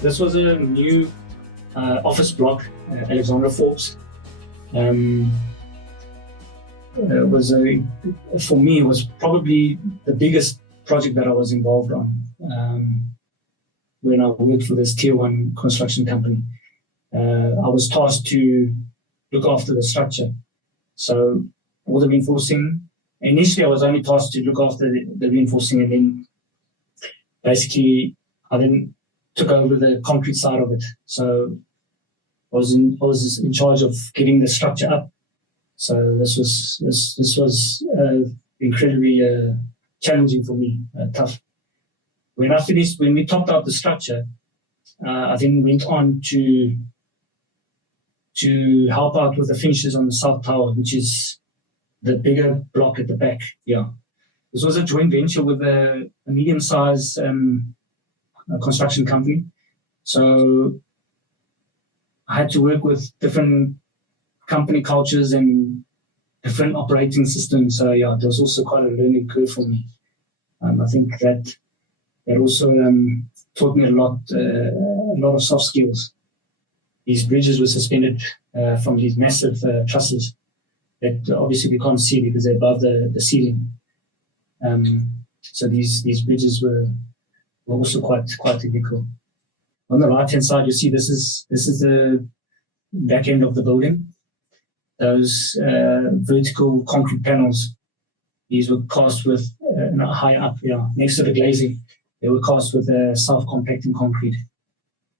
This was a new office block, Alexander Forbes. For me, it was probably the biggest project that I was involved on when I worked for this tier 1 construction company. I was tasked to look after the structure. So all the reinforcing, initially I was only tasked to look after the reinforcing, and then basically I then took over the concrete side of it. So I was in charge of getting the structure up. So this was incredibly challenging for me, tough. When we topped out the structure, I then went on to help out with the finishes on the South Tower, which is the bigger block at the back. Yeah, this was a joint venture with a medium-sized construction company. So I had to work with different company cultures and different operating systems. So yeah, there was also quite a learning curve for me. I think that also taught me a lot of soft skills. These bridges were suspended from these massive trusses that obviously we can't see because they're above the ceiling. So these bridges were also quite technical. On the right-hand side, you see this is the back end of the building. Those vertical concrete panels, these were cast with high up, next to the glazing. They were cast with self-compacting concrete.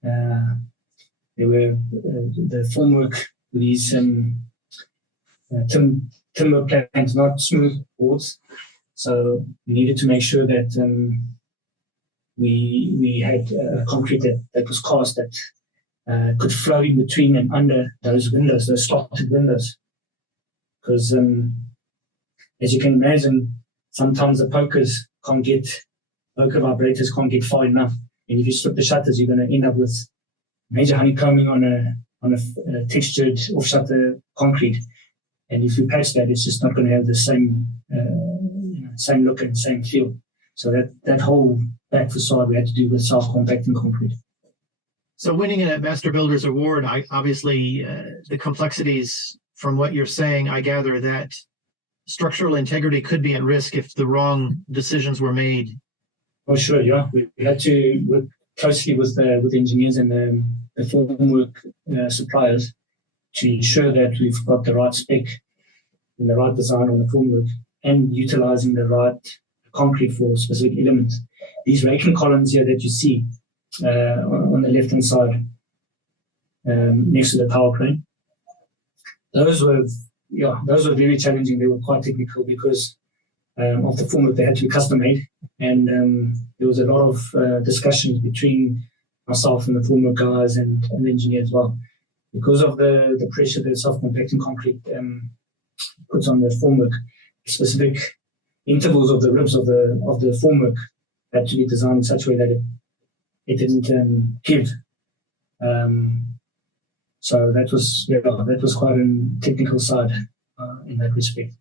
They were the formwork, these timber planks, not smooth boards. So we needed to make sure that we had concrete that was cast that could flow in between and under those windows, those slotted windows. Because as you can imagine, sometimes the poker vibrators can't get far enough. And if you strip the shutters, you're going to end up with major honeycombing on a textured off-shutter concrete. And if you patch that, it's just not going to have the same look and same feel. So that whole back facade we had to do with self-compacting concrete. So winning a Master Builders Award, obviously the complexities from what you're saying, I gather that structural integrity could be at risk if the wrong decisions were made. Oh, sure, yeah. We had to work closely with engineers and the formwork suppliers to ensure that we've got the right spec and the right design on the formwork and utilizing the right concrete for specific elements. These raking columns here that you see on the left-hand side next to the tower crane, those were very challenging. They were quite technical because of the formwork. They had to be custom made, and there was a lot of discussions between myself and the formwork guys and the engineer as well, because of the pressure that self-compacting concrete puts on the formwork. Specific intervals of the ribs of the formwork had to be designed in such a way that it didn't give. So that was quite a technical side in that respect.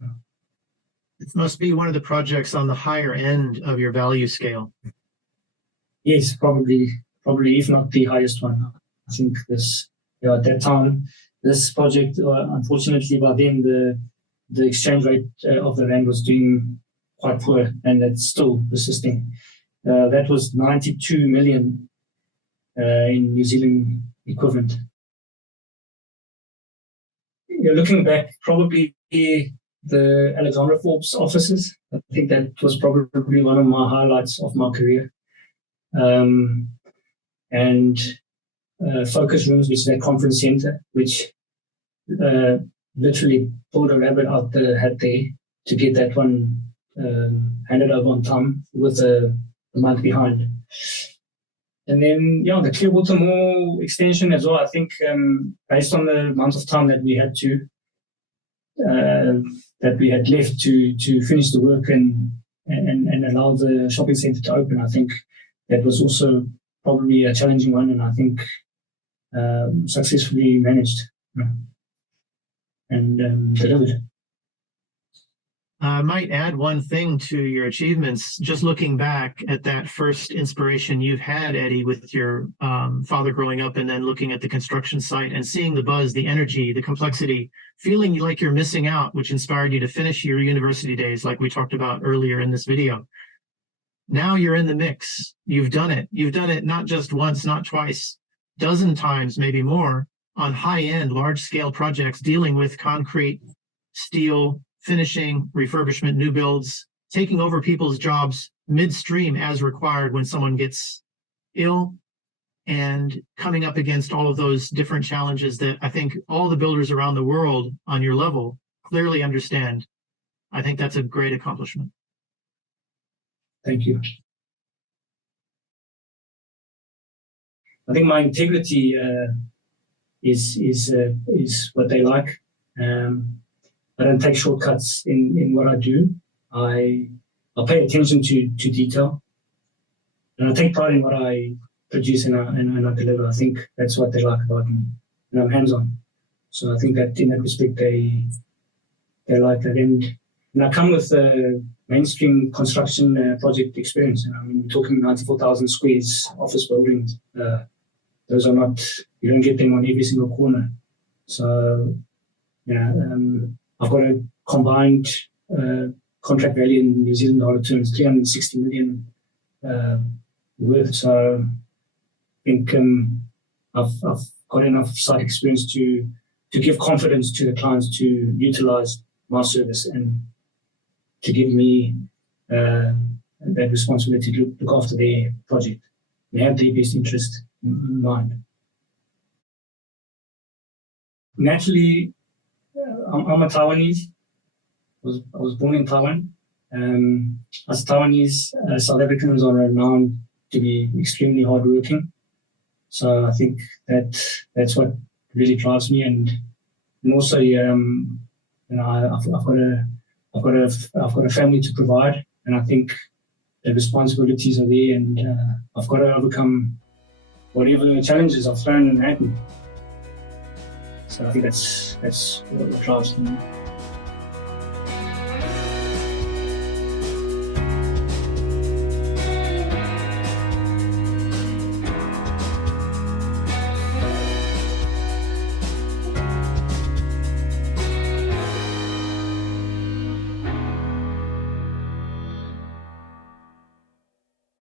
It must be one of the projects on the higher end of your value scale. Yes, probably if not the highest one. I think at that time, this project, unfortunately, by then the exchange rate of the rand was doing quite poor, and it's still persisting. That was 92 million in New Zealand equivalent. Looking back, probably the Alexander Forbes offices. I think that was probably one of my highlights of my career. And focus rooms, which is a conference center, which literally pulled a rabbit out the hat there to get that one handed over on time with a month behind. And then, the Clearwater Mall extension as well. I think based on the amount of time that we had left to finish the work and allow the shopping center to open, I think that was also probably a challenging one, and I think successfully managed and delivered. I might add one thing to your achievements. Just looking back at that first inspiration you've had, Eddy, with your father growing up and then looking at the construction site and seeing the buzz, the energy, the complexity, feeling like you're missing out, which inspired you to finish your university days like we talked about earlier in this video. Now you're in the mix. You've done it. You've done it not just once, not twice, dozen times, maybe more, on high-end, large-scale projects dealing with concrete, steel, finishing, refurbishment, new builds, taking over people's jobs midstream as required when someone gets ill, and coming up against all of those different challenges that I think all the builders around the world on your level clearly understand. I think that's a great accomplishment. Thank you. I think my integrity is what they like. I don't take shortcuts in what I do. I pay attention to detail, and I take pride in what I produce and I deliver. I think that's what they like about me, and I'm hands-on. So I think that in that respect they like that. And I come with mainstream construction project experience. And I mean, we're talking 94,000 squares office buildings. Those are not, you don't get them on every single corner. So, yeah, I've got a combined contract value in New Zealand dollar terms, 360 million worth. So I think I've got enough site experience to give confidence to the clients to utilize my service and to give me that responsibility to look after their project. They have their best interest in mind. Naturally, I'm a Taiwanese. I was born in Taiwan. As Taiwanese, South Africans are renowned to be extremely hardworking. So I think that's what really drives me. And also, I've got a family to provide, and I think the responsibilities are there, and I've got to overcome whatever challenges are thrown at me. So I think that's what drives me.